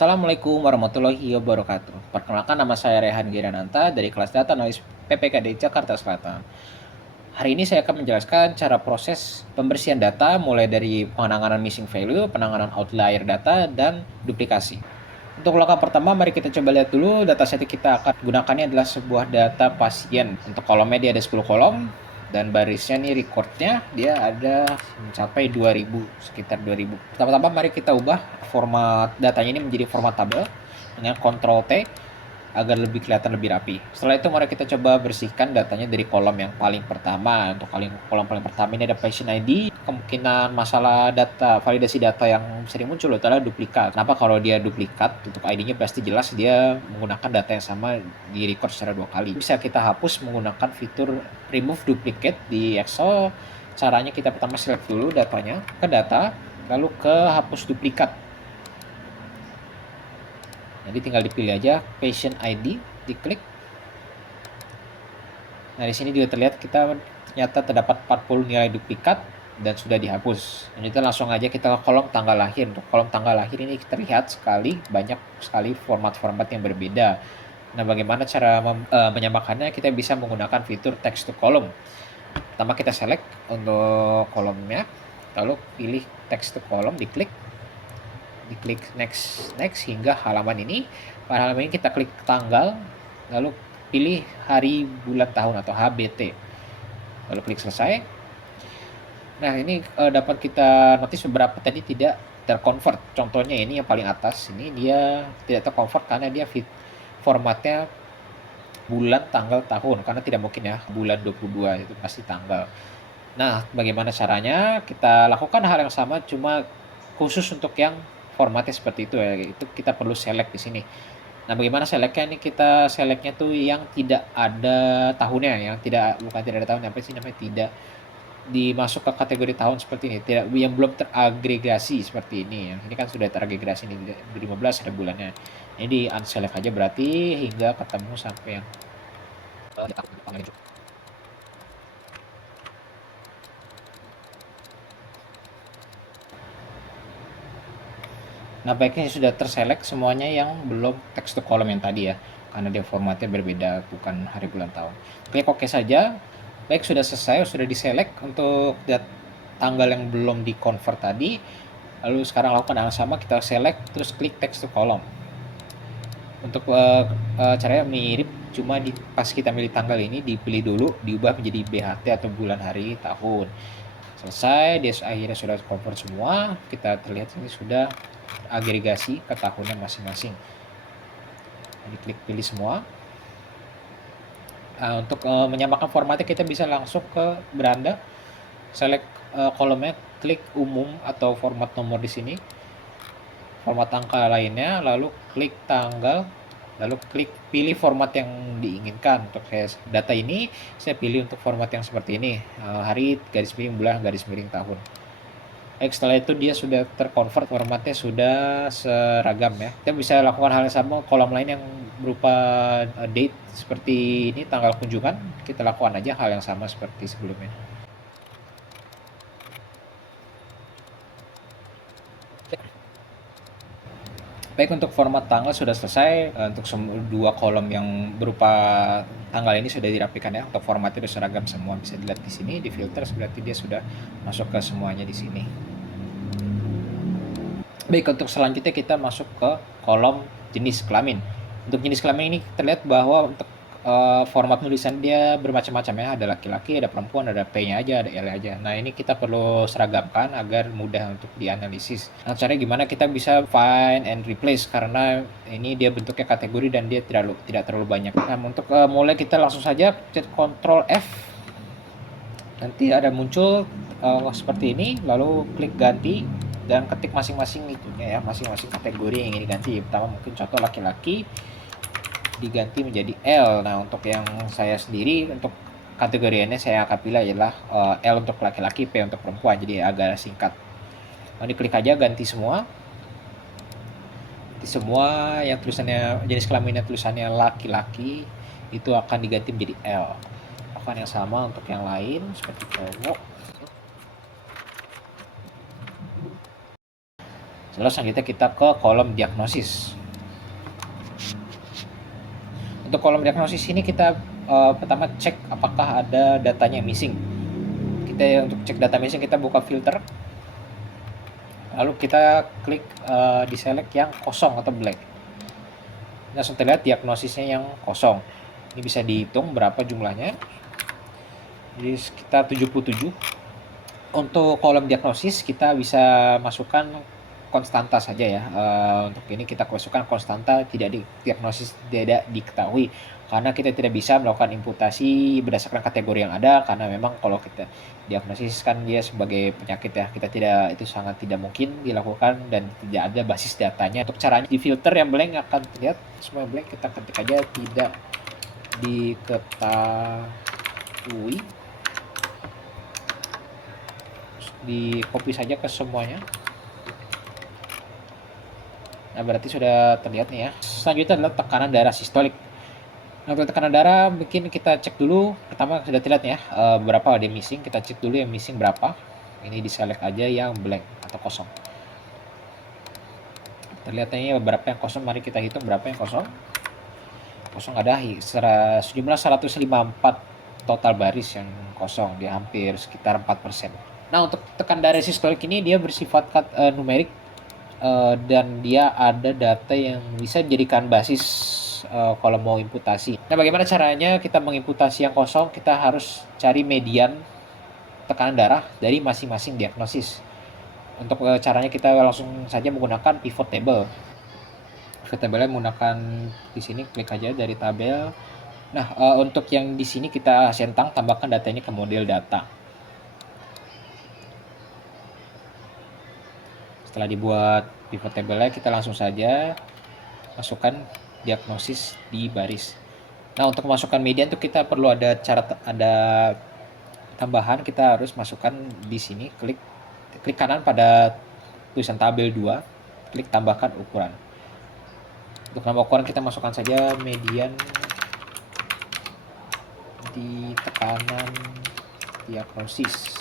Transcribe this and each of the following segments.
Assalamualaikum warahmatullahi wabarakatuh. Perkenalkan, nama saya Rehan Girananta dari kelas Data Analis PPKD Jakarta Selatan. Hari ini saya akan menjelaskan cara proses pembersihan data mulai dari penanganan missing value, penanganan outlier data, dan duplikasi. Untuk langkah pertama, mari kita coba lihat dulu dataset yang kita akan gunakannya adalah sebuah data pasien. Untuk kolomnya dia ada 10 kolom, dan barisnya nih recordnya dia ada mencapai 2000, sekitar 2000. Pertama-tama mari kita ubah format datanya ini menjadi format tabel dengan Ctrl T agar lebih kelihatan lebih rapi. Setelah itu mari kita coba bersihkan datanya dari kolom yang paling pertama. Untuk kolom paling pertama ini ada patient ID. Kemungkinan masalah data, validasi data yang sering muncul adalah duplikat. Kenapa? Kalau dia duplikat, untuk ID-nya pasti jelas dia menggunakan data yang sama di record secara 2 kali. Bisa kita hapus menggunakan fitur remove duplicate di Excel. Caranya kita pertama select dulu datanya ke data, lalu ke hapus duplikat. Jadi tinggal dipilih aja patient ID, diklik. Nah, di sini juga terlihat kita ternyata terdapat 40 nilai duplikat dan sudah dihapus. Selanjutnya langsung aja kita ke kolom tanggal lahir. Untuk kolom tanggal lahir ini terlihat banyak sekali format-format yang berbeda. Nah, bagaimana cara menyamakannya? Kita bisa menggunakan fitur text to column. Pertama kita select untuk kolomnya, lalu pilih text to column, diklik next hingga halaman ini. Pada halaman ini kita klik tanggal, lalu pilih hari, bulan, tahun atau HBT, lalu klik selesai. Nah, ini dapat kita notice beberapa tadi tidak terconvert. Contohnya ini yang paling atas, ini dia tidak terconvert karena dia formatnya bulan, tanggal, tahun, karena tidak mungkin ya bulan 22 itu pasti tanggal. Nah, bagaimana caranya? Kita lakukan hal yang sama, cuma khusus untuk yang formatnya seperti itu ya, itu kita perlu select di sini. Nah, bagaimana selectnya? Ini kita selectnya tuh yang tidak ada tahunnya, yang bukan tidak ada tahun, apa sih namanya, tidak dimasuk ke kategori tahun seperti ini, tidak, yang belum teragregasi seperti ini ya. Ini kan sudah teragregasi nih, 15 ada bulannya. Ini di unselect aja berarti hingga ketemu sampai yang Nah, baiknya sudah terselect semuanya yang belum text to column yang tadi ya, karena dia formatnya berbeda, bukan hari, bulan, tahun. Klik OK saja. Baik, sudah selesai, sudah diselect untuk tanggal yang belum di convert tadi. Lalu sekarang lakukan hal yang sama, kita select terus klik text to column. Untuk caranya mirip, cuma pas kita milih tanggal ini dipilih dulu, diubah menjadi BHT atau bulan, hari, tahun. Selesai, dia akhirnya sudah convert semua. Kita terlihat ini sudah agregasi ke tahunnya masing-masing. Diklik pilih semua. Untuk menyamakan formatnya kita bisa langsung ke beranda, select kolomnya, klik umum atau format nomor di sini, format angka lainnya, lalu klik tanggal, lalu klik pilih format yang diinginkan. Untuk data ini saya pilih untuk format yang seperti ini, hari, garis miring, bulan, garis miring, tahun. Baik, setelah itu dia sudah terconvert, formatnya sudah seragam ya. Kita bisa lakukan hal yang sama kolom lain yang berupa date seperti ini, tanggal kunjungan. Kita lakukan aja hal yang sama seperti sebelumnya. Baik, untuk format tanggal sudah selesai. Untuk dua kolom yang berupa tanggal ini sudah dirapikan ya. Untuk formatnya sudah seragam semua, bisa dilihat di sini di filter, berarti dia sudah masuk ke semuanya di sini. Baik, untuk selanjutnya kita masuk ke kolom jenis kelamin. Untuk jenis kelamin ini terlihat bahwa untuk format tulisan dia bermacam-macam ya. Ada laki-laki, ada perempuan, ada P-nya aja, ada L aja. Nah, ini kita perlu seragamkan agar mudah untuk dianalisis. Nah, caranya gimana? Kita bisa find and replace karena ini dia bentuknya kategori dan dia tidak terlalu banyak. Nah, untuk mulai kita langsung saja pencet Ctrl F. Nanti ada muncul seperti ini, lalu klik ganti dan ketik masing-masing itunya ya, masing-masing kategori yang ingin diganti. Pertama mungkin contoh laki-laki diganti menjadi L. Nah, untuk yang saya sendiri untuk kategori ini saya akan pilih adalah L untuk laki-laki, P untuk perempuan, jadi agak singkat. Nah, diklik aja ganti semua. Ganti semua yang tulisannya jenis kelaminnya tulisannya laki-laki itu akan diganti menjadi L. Lakukan yang sama untuk yang lain seperti cowok. Lalu selanjutnya kita ke kolom diagnosis. Untuk kolom diagnosis ini kita pertama cek apakah ada datanya missing. Kita untuk cek data missing kita buka filter, lalu kita klik di select yang kosong atau blank. Langsung terlihat diagnosisnya yang kosong. Ini bisa dihitung berapa jumlahnya. Jadi sekitar 77. Untuk kolom diagnosis kita bisa masukkan konstanta saja ya. Untuk ini kita masukkan konstanta tidak diagnosis tidak diketahui, karena kita tidak bisa melakukan imputasi berdasarkan kategori yang ada, karena memang kalau kita diagnosis kan dia sebagai penyakit ya, kita tidak, itu sangat tidak mungkin dilakukan dan tidak ada basis datanya. Untuk caranya di filter yang blank akan terlihat semua blank, kita ketik aja tidak diketahui, di copy saja ke semuanya. Nah, berarti sudah terlihat nih ya. Selanjutnya adalah tekanan darah sistolik. Nah, untuk tekanan darah mungkin kita cek dulu. Pertama sudah terlihat ya berapa ada missing. Kita cek dulu yang missing berapa. Ini di select aja yang blank atau kosong. Terlihatnya berapa yang kosong. Mari kita hitung berapa yang kosong. Kosong ada sejumlah 154 total baris yang kosong, dia hampir sekitar 4%. Nah, untuk tekanan darah sistolik ini dia bersifat numerik. Dan dia ada data yang bisa dijadikan basis kalau mau imputasi. Nah, bagaimana caranya kita mengimputasi yang kosong? Kita harus cari median tekanan darah dari masing-masing diagnosis. Untuk caranya kita langsung saja menggunakan pivot table. Pivot table menggunakan di sini, klik aja dari tabel. Nah, untuk yang di sini kita centang, tambahkan datanya ke model data. Setelah dibuat pivot table-nya, kita langsung saja masukkan diagnosis di baris. Nah, untuk memasukkan median itu kita perlu ada tambahan. Kita harus masukkan di sini, klik kanan pada tulisan tabel 2, klik tambahkan ukuran. Untuk nama ukuran kita masukkan saja median di tekanan diagnosis.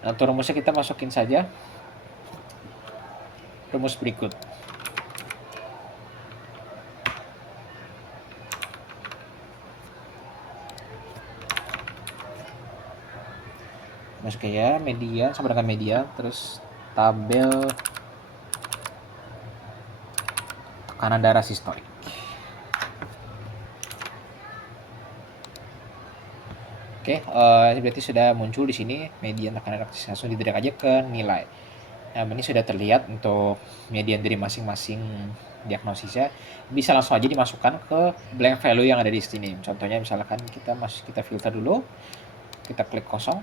Nah, untuk rumusnya kita masukin saja rumus berikut. Masuk ya median sama dengan median, terus tabel tekanan darah sistolik. Oke, berarti sudah muncul di sini median tekanan darah. Langsung didrag aja ke nilai. Nah, ini sudah terlihat untuk median dari masing-masing diagnosisnya. Bisa langsung aja dimasukkan ke blank value yang ada di sini. Contohnya misalkan kita filter dulu, kita klik kosong.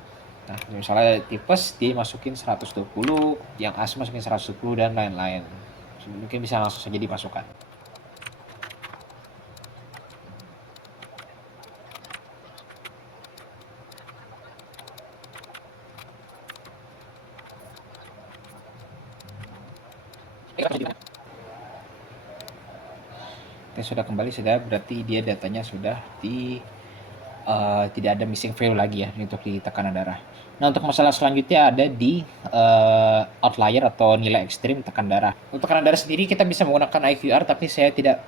Nah, misalnya tipes dimasukin 120, yang as masukin 110 dan lain-lain. Mungkin bisa langsung saja dimasukkan. Kita sudah kembali, sudah berarti dia datanya sudah tidak ada missing value lagi ya untuk di tekanan darah. Nah, untuk masalah selanjutnya ada di outlier atau nilai ekstrim tekanan darah. Untuk tekanan darah sendiri kita bisa menggunakan IQR, tapi saya tidak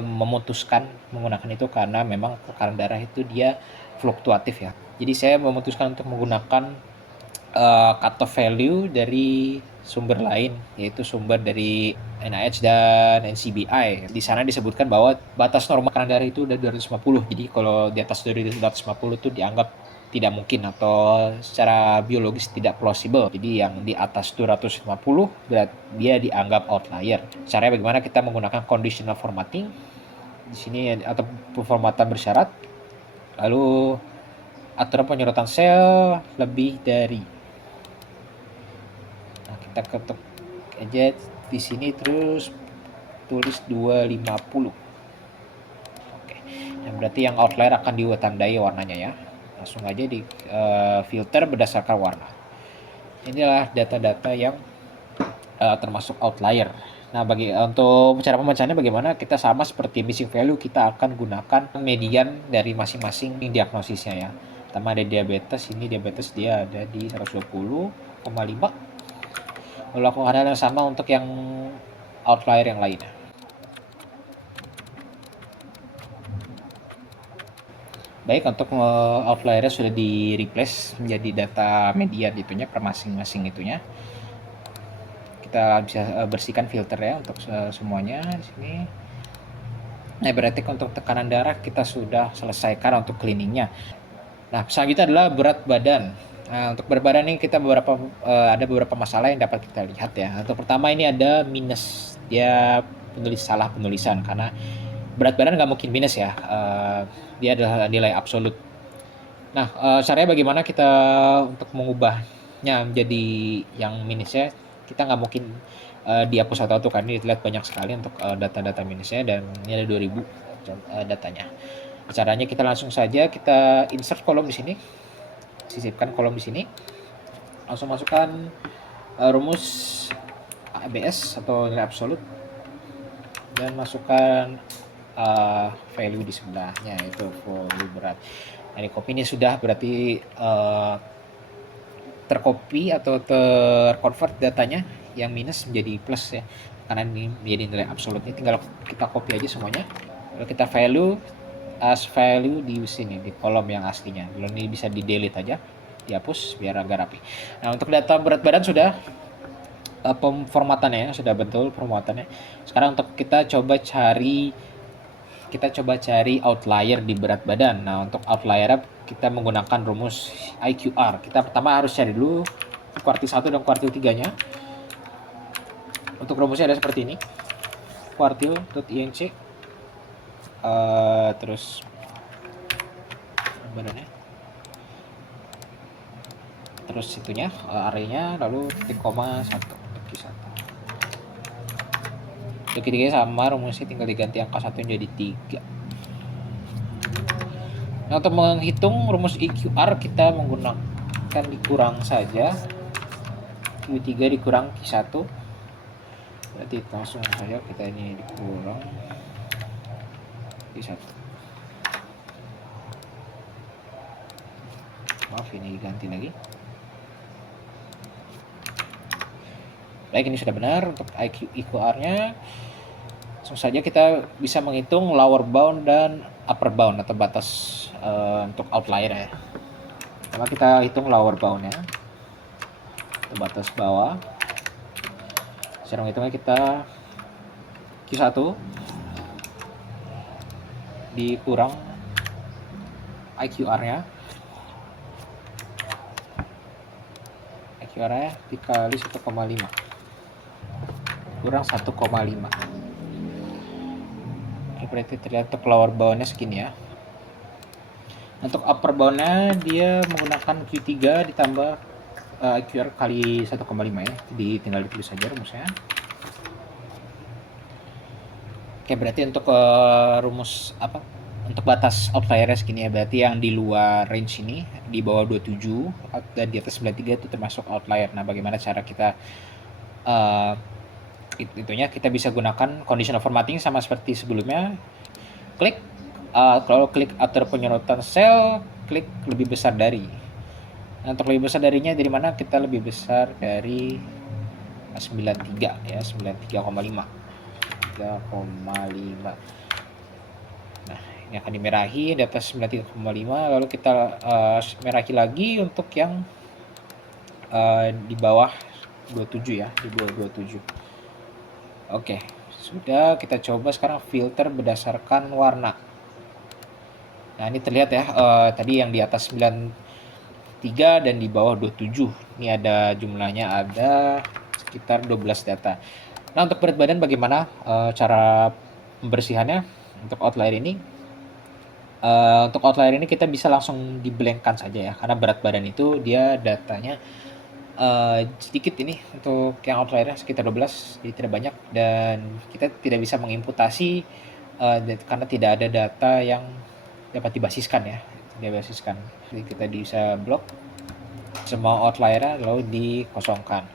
memutuskan menggunakan itu karena memang tekanan darah itu dia fluktuatif ya. Jadi saya memutuskan untuk menggunakan cutoff value dari sumber lain, yaitu sumber dari NIH dan NCBI. Di sana disebutkan bahwa batas normal tekanan darah itu udah 250. Jadi kalau di atas dari 250 itu dianggap tidak mungkin atau secara biologis tidak plausible. Jadi yang di atas 250 berarti dia dianggap outlier. Caranya bagaimana? Kita menggunakan conditional formatting di sini atau pemformatan bersyarat. Lalu aturan penyurutan sel lebih dari, kita ketuk aja di sini terus tulis 250. Oke. Nah, berarti yang outlier akan ditandai warnanya ya. Langsung aja di filter berdasarkan warna. Inilah data-data yang termasuk outlier. Nah, untuk cara pembacaannya bagaimana? Kita sama seperti missing value, kita akan gunakan median dari masing-masing diagnosisnya ya. Pertama ada diabetes, ini diabetes dia ada di 120,5. Lalu lakukan hal yang sama untuk yang outlier yang lainnya. Baik, untuk outliernya sudah di replace menjadi data median itunya per masing-masing itunya. Kita bisa bersihkan filternya untuk semuanya di sini. Nah, berarti untuk tekanan darah kita sudah selesaikan untuk cleaningnya. Nah, selanjutnya adalah berat badan. Nah, untuk berat badan ini kita ada beberapa masalah yang dapat kita lihat ya. Untuk pertama ini ada minus, dia salah penulisan karena berat badan nggak mungkin minus ya. Dia adalah nilai absolut. Nah, caranya bagaimana kita untuk mengubahnya menjadi yang minusnya? Kita nggak mungkin dihapus satu-satu kan, ini dilihat banyak sekali untuk data-data minusnya, dan ini ada 2000 datanya. Caranya kita langsung saja kita insert kolom di sini, sisipkan kolom di sini, langsung masukkan rumus ABS atau nilai absolut, dan masukkan value di sebelahnya, yaitu volume berat. Nah, di copy ini sudah berarti tercopy atau terconvert datanya yang minus menjadi plus ya, karena ini menjadi nilai absolut. Ini tinggal kita copy aja semuanya, lalu kita value as value di sini di kolom yang aslinya. Lalu ini bisa di delete aja, dihapus biar agak rapi. Nah, untuk data berat badan sudah formatannya sudah betul formatannya. Sekarang untuk kita coba cari outlier di berat badan. Nah, untuk outlier kita menggunakan rumus IQR. Kita pertama harus cari dulu kuartil 1 dan kuartil 3-nya. Untuk rumusnya ada seperti ini. Kuartil.inc terus badannya. Terus itunya arenya, lalu titik koma 1 untuk Q1. Untuk Q3 sama rumusnya, tinggal diganti angka 1 menjadi 3. Nah, untuk menghitung rumus IQR kita menggunakan dikurang saja, Q3 dikurang Q1, berarti langsung saja kita ini dikurang Q1. Maaf, ini diganti lagi. Baik, ini sudah benar untuk IQR-nya. Langsung saja kita bisa menghitung lower bound dan upper bound atau batas untuk outlier ya. Pertama kita hitung lower bound-nya atau batas bawah. Sekarang hitungnya kita Q1 dikurang IQR-nya. IQR-nya dikali 1,5 kurang 1,5. Berarti terlihat untuk lower bound-nya segini ya. Untuk upper bound-nya dia menggunakan Q3 ditambah IQR kali 1,5 ya. Jadi tinggal ditulis saja rumusnya. Oke, berarti untuk rumus apa? Untuk batas outlier segini ya. Berarti yang di luar range ini di bawah 27 dan di atas 93 itu termasuk outlier. Nah, bagaimana cara kita kita bisa gunakan conditional formatting sama seperti sebelumnya. Kalau klik atur penyurutan sel, klik lebih besar dari. Nah, untuk lebih besar darinya dari mana? Kita lebih besar dari 93 ya, 93,5. 3,5. Nah, ini akan dimerahi di atas 93,5, lalu kita merahi lagi untuk yang di bawah 27 ya, di bawah 27. Oke, sudah. Kita coba sekarang filter berdasarkan warna. Nah, ini terlihat ya, tadi yang di atas 93 dan di bawah 27. Ini ada jumlahnya, ada sekitar 12 data. Nah, untuk berat badan bagaimana cara pembersihannya untuk outlier ini? Untuk outlier ini kita bisa langsung di-blankkan saja ya, karena berat badan itu dia datanya sedikit ini untuk yang outliernya sekitar 12, jadi tidak banyak, dan kita tidak bisa mengimputasi karena tidak ada data yang dapat dibasiskan ya, jadi kita bisa blok semua outliernya lalu dikosongkan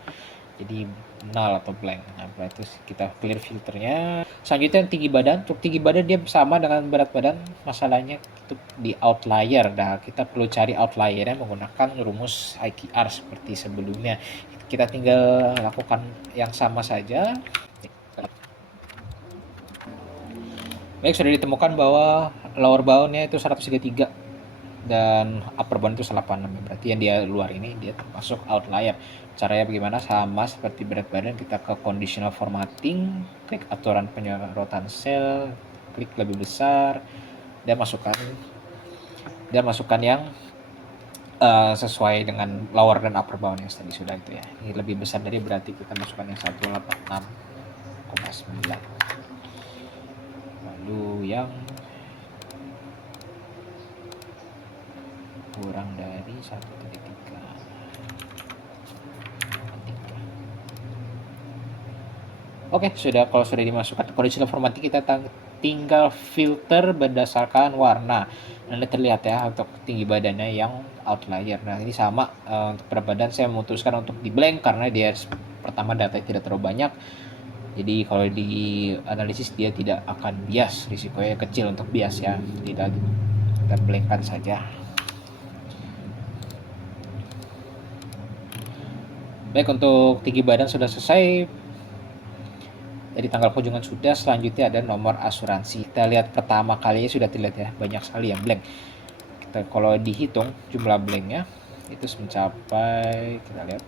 jadi null atau blank. Nah, berarti kita clear filternya, Selanjutnya tinggi badan. Untuk tinggi badan dia sama dengan berat badan. Masalahnya itu di outlier. Nah, kita perlu cari outliernya menggunakan rumus IQR seperti sebelumnya. Kita tinggal lakukan yang sama saja. Baik, sudah ditemukan bahwa lower bound-nya itu 133 dan upper bound itu 86. Berarti yang dia luar ini dia termasuk outlier. Caranya bagaimana? Sama seperti berat badan, kita ke conditional formatting, klik aturan penyorotan sel, klik lebih besar, dan masukkan yang sesuai dengan lower dan upper bound yang tadi sudah itu ya. Ini lebih besar dari berarti kita masukkan yang 186,9. Lalu yang kurang dari 1,3. Oke, kalau sudah dimasukkan conditional formatting, kita tinggal filter berdasarkan warna. Anda terlihat ya untuk tinggi badannya yang outlier. Nah, ini sama untuk berat badan saya memutuskan untuk di blank karena dia pertama data tidak terlalu banyak. Jadi kalau di analisis dia tidak akan bias, risikonya kecil untuk bias ya. Tidak, kita blankkan saja. Baik, untuk tinggi badan sudah selesai. Dari tanggal kunjungan sudah, selanjutnya ada nomor asuransi. Kita lihat pertama kalinya sudah terlihat ya, banyak sekali yang blank. Kita kalau dihitung jumlah blanknya itu mencapai, kita lihat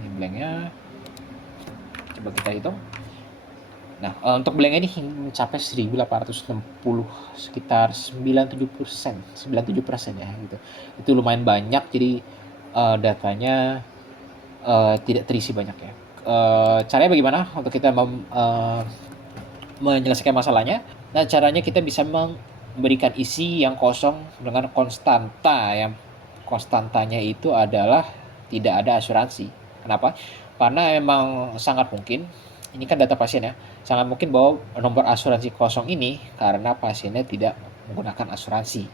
ini blanknya, coba kita hitung. Nah, untuk blanknya ini mencapai 1860, sekitar 97%, 97% ya gitu. Itu lumayan banyak, jadi datanya tidak terisi banyak ya. Caranya bagaimana untuk kita menyelesaikan masalahnya? Nah, caranya kita bisa memberikan isi yang kosong dengan konstanta. Yang konstantanya itu adalah tidak ada asuransi. Kenapa? Karena memang sangat mungkin, ini kan data pasien ya, sangat mungkin bahwa nomor asuransi kosong ini karena pasiennya tidak menggunakan asuransi.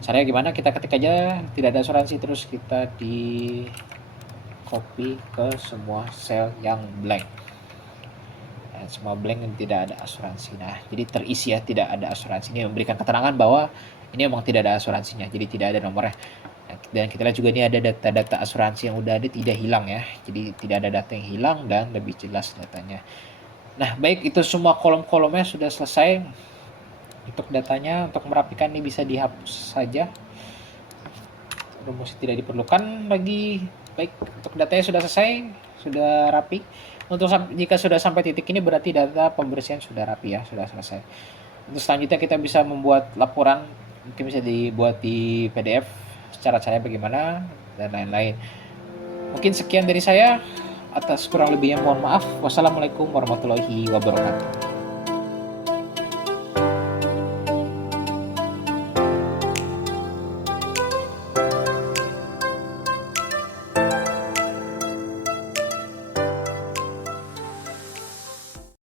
Caranya gimana? Kita ketik aja tidak ada asuransi, terus kita di copy ke semua sel yang blank. Nah, semua blank yang tidak ada asuransi. Nah, jadi terisi ya tidak ada asuransi. Ini memberikan keterangan bahwa ini memang tidak ada asuransinya, jadi tidak ada nomornya. Dan kita lihat juga ini ada data-data asuransi yang udah ada tidak hilang ya. Jadi tidak ada data yang hilang dan lebih jelas datanya. Nah, baik, itu semua kolom-kolomnya sudah selesai. Untuk datanya, untuk merapikan ini bisa dihapus saja. Rumus tidak diperlukan lagi. Baik, untuk datanya sudah selesai, sudah rapi. Untuk jika sudah sampai titik ini berarti data pembersihan sudah rapi ya, sudah selesai. Untuk selanjutnya kita bisa membuat laporan, mungkin bisa dibuat di PDF, cara-caranya bagaimana dan lain-lain. Mungkin sekian dari saya. Atas kurang lebihnya mohon maaf. Wassalamualaikum warahmatullahi wabarakatuh.